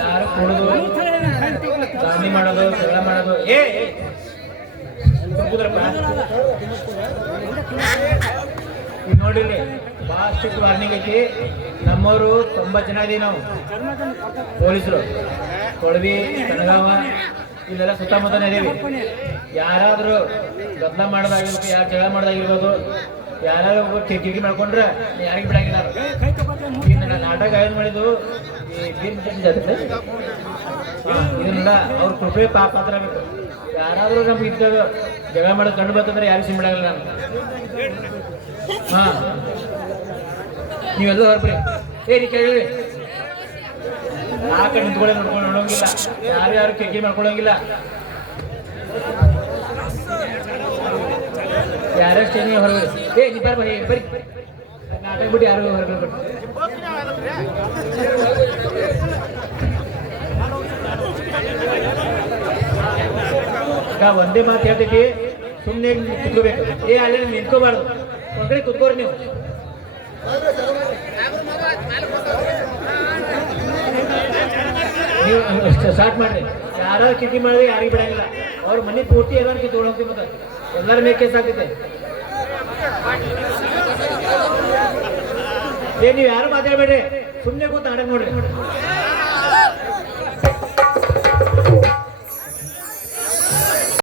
ಯಾರು ಕೊಡುದು ದಾಂಧಿ ಮಾಡೋದು ಜಗಳ ಮಾಡೋದು ಈಗ ನೋಡಿರಿ ಭಾಳ ಸ್ಟ್ರಿಕ್ಟ್ ವಾರ್ನಿಂಗ್ ಐತಿ. ನಮ್ಮವರು 90 ಜನ ಇದೀವಿ ನಾವು ಪೊಲೀಸರು. ಕೊಳವಿ ಕನಗಾವ ಇಲ್ಲೆಲ್ಲ ಸುತ್ತಮುತ್ತನೇ ಇದೀವಿ. ಯಾರಾದರೂ ಗದ್ದಲ ಮಾಡೋದಾಗಿರ್ಬೇಕು, ಯಾರು ಜಗಳ ಮಾಡೋದಾಗಿರ್ಬೋದು, ಯಾರು ಕಿರಿಕಿರಿ ಮಾಡ್ಕೊಂಡ್ರೆ ಯಾರಿಗೆ ಬಿಡಂಗಿಲ್ಲ. ಈಗ ನನ್ನ ನಾಟಕ ಆಯೋಜನೆ ಮಾಡಿದ್ದು ಇದನ್ನೆಲ್ಲ ಅವ್ರ ಕೃಪೆ ಪಾತ್ರ ಬೇಕು. ಯಾರಾದರೂ ನಮ್ಗೆ ಇದ್ದಾಗ ಜಗಳ ಮಾಡೋದು ಕಂಡು ಬರ್ತಂದ್ರೆ ಯಾರು ಸಿಮ್ ಬಿಡಂಗಿಲ್ಲ ನಾನು. ನೀವೆಲ್ಲ ಹೊರಬ್ರಿ ನೀ ಕೇಳಿ ಆ ಕಡೆ ನಿಂತ್ಕೊಳ್ಳೆ ನೋಡ್ಕೊಂಡು ನೋಡೋಂಗಿಲ್ಲ. ಯಾರು ಕಿರಿಕಿರಿ ಮಾಡ್ಕೊಳ್ಳೋಂಗಿಲ್ಲ. ಯಾರ್ಯಾರು ಸ್ಟೇಜ್ ಹೊರಗಡೆ ನೀ ಬರ್ರಿ ಬರೀ ನಾಟಕ ಬಿಟ್ಟು ಯಾರು ಹೊರಗಡೆ ಒಂದೇ ಮಾತು ಹೇಳ್ತೈತಿ, ಸುಮ್ಮನೆ ಕುತ್ಕೋಬೇಕು. ಅಲ್ಲೇ ನಿಂತ್ಕೋಬಾರ್ದು, ಹೊರಗಡೆ ಕುತ್ಕೋರಿ ನೀವು. ನೀವು ಸ್ಟಾರ್ಟ್ ಮಾಡ್ರಿ. ಯಾರು ಕಿಟಿ ಮಾಡಿದ್ರೆ ಯಾರಿಗೆ ಬಿಡಂಗಿಲ್ಲ. ಅವ್ರ ಮನೆ ಪೂರ್ತಿ ಎಲ್ಲರೂ ಕಿತ್ಕೊಂಡು ಹೋಗ್ತೀವಿ. ಮತ್ತೆ ಎಲ್ಲರ ಮೇಲೆ ಕೇಸ್ ಆಗ್ತೈತೆ. ನೀವು ಯಾರು ಮಾತಾಡ್ಬೇಡ್ರಿ, ಸುಮ್ಮನೆ ಕೂತು ಆಡಕ್ ನೋಡ್ರಿ.